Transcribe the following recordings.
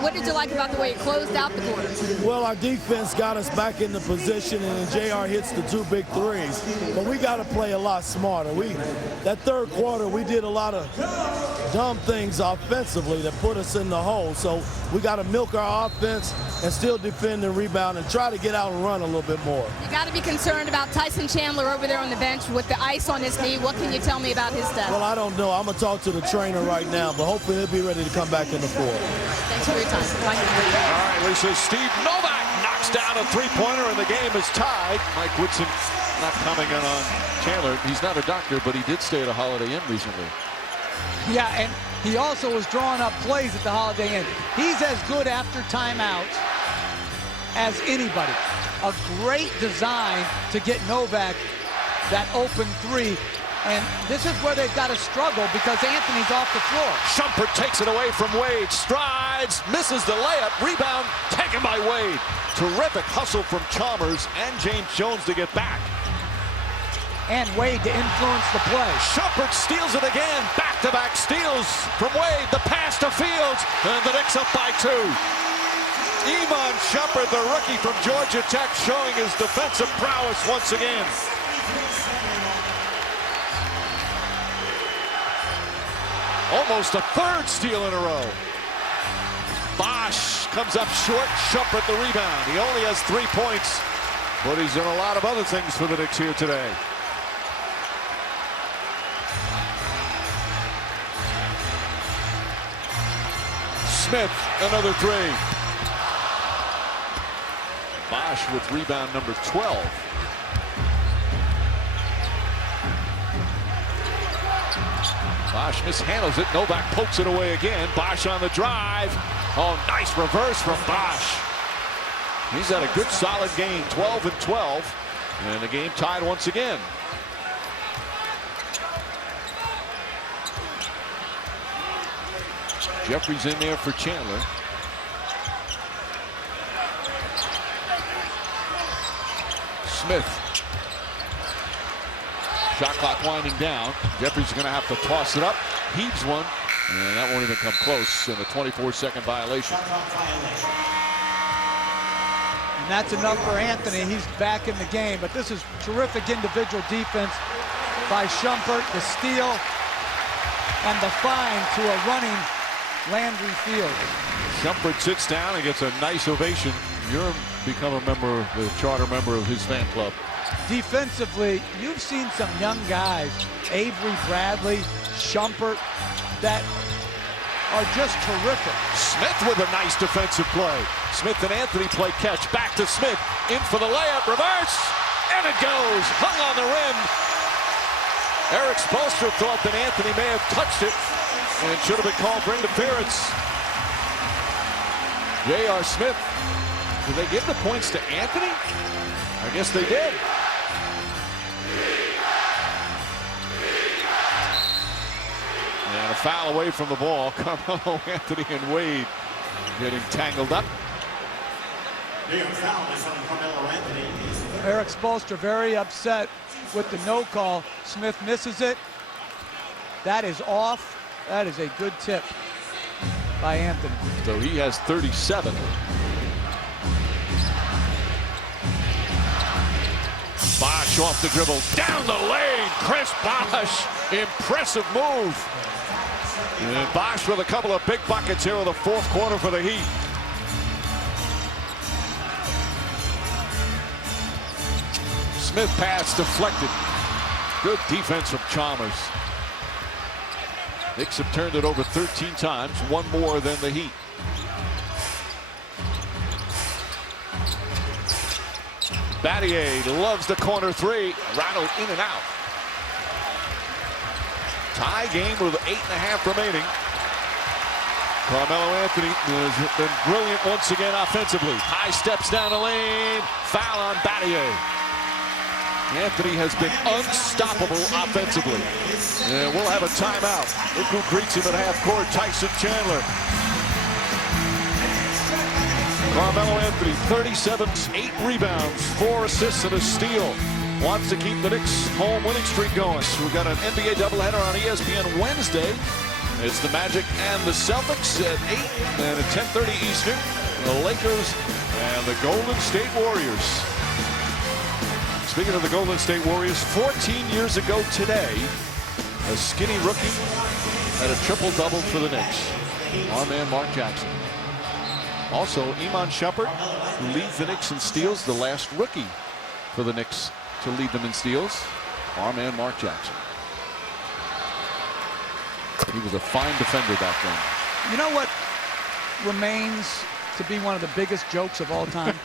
What did you like about the way it closed out the quarter? Well, our defense got us back into position, and then JR hits the 2 big threes. But we got to play a lot smarter. That third quarter, we did a lot of dumb things offensively that put us in the hole. So we got to milk our offense and still defend and rebound and try to get out and run a little bit more. You got to be concerned about Tyson Chandler over there on the bench with the ice on his knee. What can you tell me about his stuff? Well, I don't know. I'm going to talk to the trainer right now, but hopefully he'll be ready to come back in the fourth. Thanks for your time. All right, Lisa. Steve Novak knocks down a three-pointer, and the game is tied. Mike Woodson not commenting on Chandler. He's not a doctor, but he did stay at a Holiday Inn recently. Yeah, and he also was drawing up plays at the Holiday Inn. He's as good after timeouts as anybody. A great design to get Novak that open three. And this is where they've got to struggle because Anthony's off the floor. Shumpert takes it away from Wade. Strides, misses the layup. Rebound taken by Wade. Terrific hustle from Chalmers and James Jones to get back. And Wade to influence the play. Shumpert steals it again. Back-to-back steals from Wade. The pass to Fields. And the Knicks up by 2. Iman Shumpert, the rookie from Georgia Tech, showing his defensive prowess once again. Almost a third steal in a row. Bosch comes up short. Shumpert the rebound. He only has 3 points, but he's done a lot of other things for the Knicks here today. Smith, another 3. Bosch with rebound number 12. Bosch mishandles it. Novak pokes it away again. Bosch on the drive. Oh, nice reverse from Bosch. He's had a good solid game, 12 and 12. And the game tied once again. Jeffrey's in there for Chandler. Smith. Shot clock winding down. Jeffrey's going to have to toss it up. Heaves one, and that won't even come close. And a 24-second violation. And that's enough for Anthony. He's back in the game. But this is terrific individual defense by Shumpert. The steal and the fine to a running Landry Fields. Shumpert sits down and gets a nice ovation. You're become a member, the charter member of his fan club. Defensively, you've seen some young guys, Avery Bradley, Shumpert, that are just terrific. Smith with a nice defensive play. Smith and Anthony play catch. Back to Smith. In for the layup. Reverse. And it goes. Hung on the rim. Eric Spoelstra thought that Anthony may have touched it and should have been called for interference. J.R. Smith. Did they give the points to Anthony? I guess they did. And a foul away from the ball. Carmelo Anthony and Wade getting tangled up. Eric Spoelstra very upset with the no call. Smith misses it. That is off. That is a good tip by Anthony. So he has 37. Bosch off the dribble, down the lane. Chris Bosch, impressive move. And Bosch with a couple of big buckets here in the fourth quarter for the Heat. Smith pass deflected. Good defense from Chalmers. Knicks have turned it over 13 times, one more than the Heat. Battier loves the corner 3. Rattled in and out. Tie game with 8.5 remaining. Carmelo Anthony has been brilliant once again offensively. High steps down the lane. Foul on Battier. Anthony has been unstoppable offensively. And we'll have a timeout. Look who greets him at half court. Tyson Chandler. Carmelo Anthony, 37, 8 rebounds, 4 assists and a steal. Wants to keep the Knicks home winning streak going. So we've got an NBA doubleheader on ESPN Wednesday. It's the Magic and the Celtics at 8 and at 10:30 Eastern. The Lakers and the Golden State Warriors. Speaking of the Golden State Warriors, 14 years ago today, a skinny rookie had a triple-double for the Knicks. Our man Mark Jackson. Also, Iman Shumpert, who leads the Knicks in steals, the last rookie for the Knicks to lead them in steals. Our man Mark Jackson. He was a fine defender back then. You know what remains to be one of the biggest jokes of all time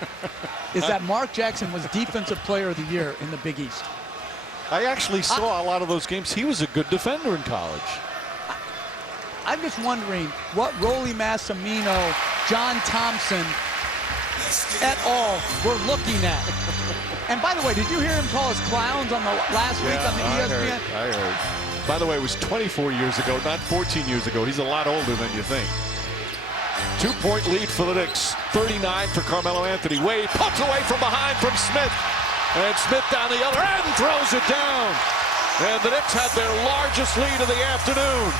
is that Mark Jackson was Defensive Player of the Year in the Big East. I actually saw a lot of those games. He was a good defender in college. I'm just wondering what Rolly Massimino, John Thompson, et al. Were looking at. And by the way, did you hear him call us clowns on the last week on the ESPN? I heard. By the way, it was 24 years ago, not 14 years ago. He's a lot older than you think. 2-point lead for the Knicks. 39 for Carmelo Anthony. Wade pumps away from behind from Smith. And Smith down the other end throws it down. And the Knicks had their largest lead of the afternoon.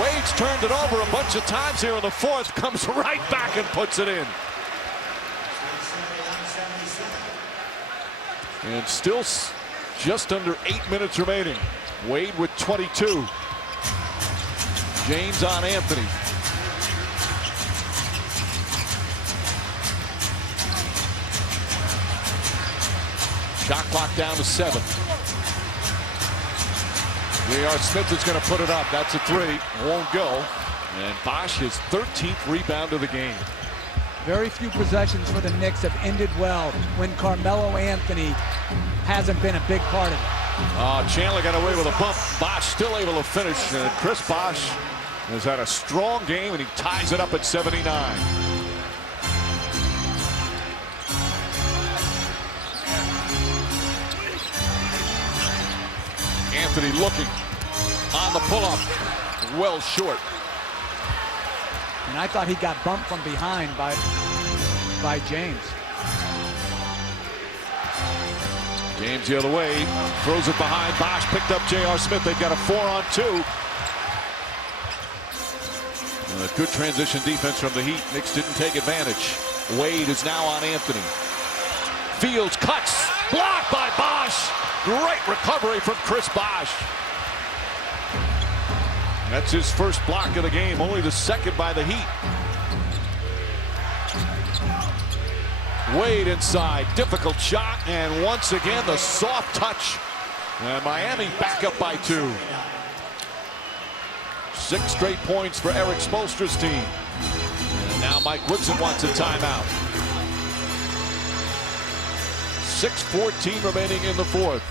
Wade's turned it over a bunch of times here in the fourth. Comes right back and puts it in. And still just under 8 minutes remaining. Wade with 22. James on Anthony. Shot clock down to 7. J.R. Smith is going to put it up. That's a 3. Won't go. And Bosh his 13th rebound of the game. Very few possessions for the Knicks have ended well when Carmelo Anthony hasn't been a big part of it. Chandler got away with a bump. Bosh still able to finish. And Chris Bosh has had a strong game, and he ties it up at 79. Anthony looking on the pull-up. Well short. And I thought he got bumped from behind by James. James the other way, throws it behind. Bosh picked up J.R. Smith. They've got a 4-on-2. A good transition defense from the Heat. Knicks didn't take advantage. Wade is now on Anthony. Fields cuts, blocked by Bosh. Great recovery from Chris Bosh. That's his first block of the game, only the second by the Heat. Wade inside, difficult shot, and once again the soft touch. And Miami back up by 2. 6 straight points for Eric Spoelstra's team. And now Mike Woodson wants a timeout. 6:14 remaining in the fourth.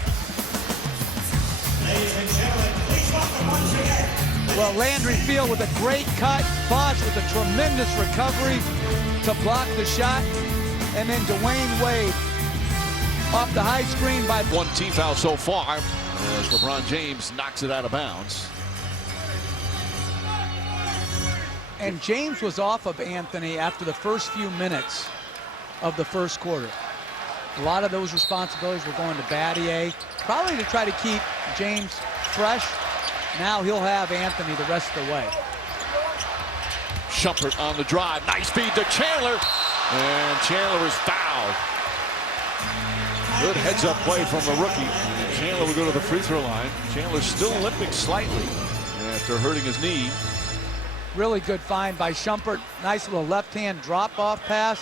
Well, Landry Field with a great cut. Bosh with a tremendous recovery to block the shot. And then Dwayne Wade off the high screen by... One team foul so far as LeBron James knocks it out of bounds. And James was off of Anthony after the first few minutes of the first quarter. A lot of those responsibilities were going to Battier, probably to try to keep James fresh. Now he'll have Anthony the rest of the way. Shumpert on the drive. Nice feed to Chandler. And Chandler is fouled. Good heads-up play from the rookie. And Chandler will go to the free throw line. Chandler's still limping slightly after hurting his knee. Really good find by Shumpert. Nice little left-hand drop-off pass.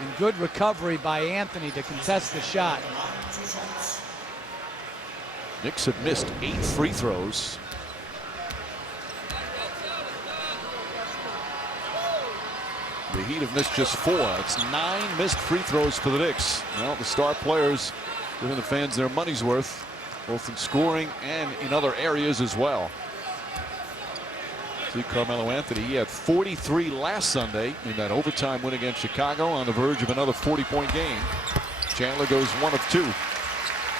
And good recovery by Anthony to contest the shot. Knicks have missed 8 free throws. The Heat have missed just 4. It's 9 missed free throws for the Knicks. Well, the star players giving the fans their money's worth, both in scoring and in other areas as well. See Carmelo Anthony, he had 43 last Sunday in that overtime win against Chicago, on the verge of another 40-point game. Chandler goes 1 of 2.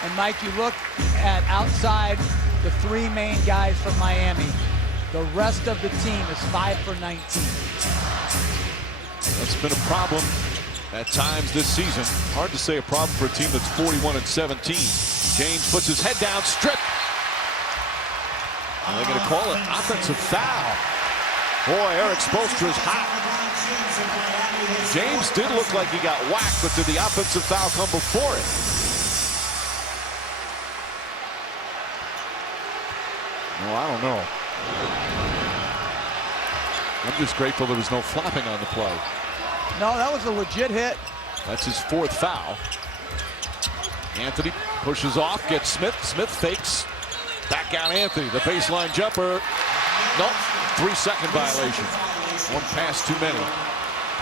And Mike, you look at outside the 3 main guys from Miami. The rest of the team is 5 for 19. That's been a problem at times this season. Hard to say a problem for a team that's 41-17. James puts his head down, stripped. And they're going to call it offensive foul. Boy, Eric Spoelstra's hot. James did look like he got whacked, but did the offensive foul come before it? No, I don't know. I'm just grateful there was no flopping on the play. No, that was a legit hit. That's his 4th foul. Anthony pushes off, gets Smith. Smith fakes. Back out Anthony. The baseline jumper. Nope. 3-second violation. One pass too many.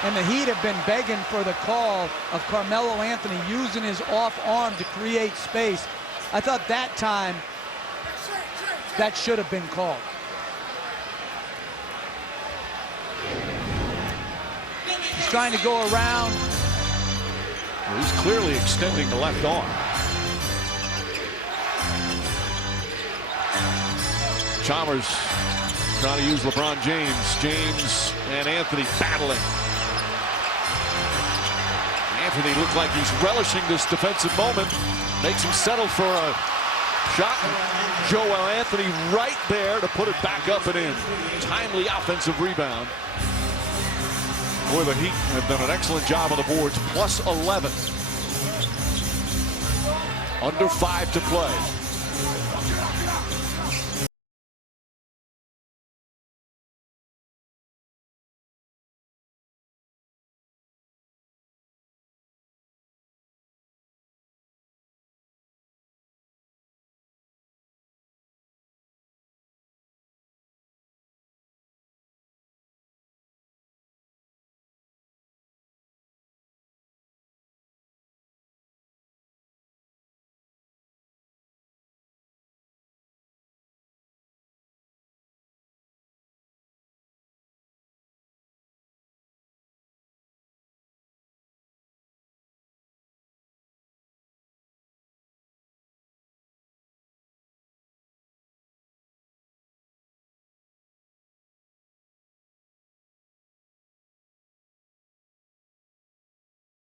And the Heat have been begging for the call of Carmelo Anthony using his off arm to create space. I thought that time that should have been called. He's trying to go around. Well, he's clearly extending the left arm. Chalmers trying to use LeBron James. James and Anthony battling. Anthony looked like he's relishing this defensive moment. Makes him settle for a shot. Joel Anthony right there to put it back up and in. Timely offensive rebound. Boy, the Heat have done an excellent job on the boards. +11. Under 5 to play.